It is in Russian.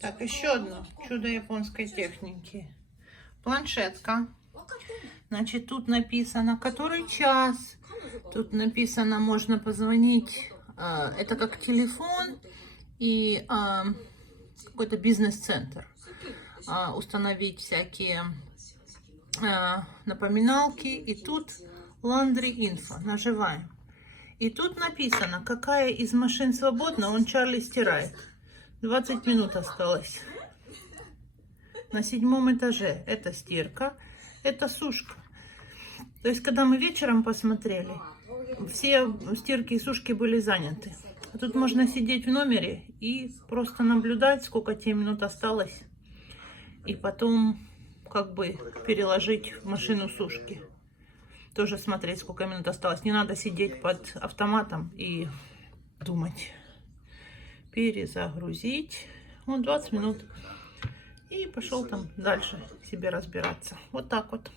Так, еще одно чудо японской техники. Планшетка. Значит, тут написано, который час. Тут написано, можно позвонить. Это как телефон и какой-то бизнес-центр. Установить всякие напоминалки. И тут Laundry Info. Нажимаем. И тут написано, какая из машин свободна. Он Чарли стирает. 20 минут осталось. На 7-м этаже. Это стирка, это сушка. То есть, когда мы вечером посмотрели, все стирки и сушки были заняты. А тут можно сидеть в номере и просто наблюдать, сколько тебе минут осталось. И потом как бы переложить в машину сушки. Тоже смотреть, сколько минут осталось. Не надо сидеть под автоматом и думать. Перезагрузить. Вот 20 минут. И пошел там дальше себе разбираться. Вот так вот.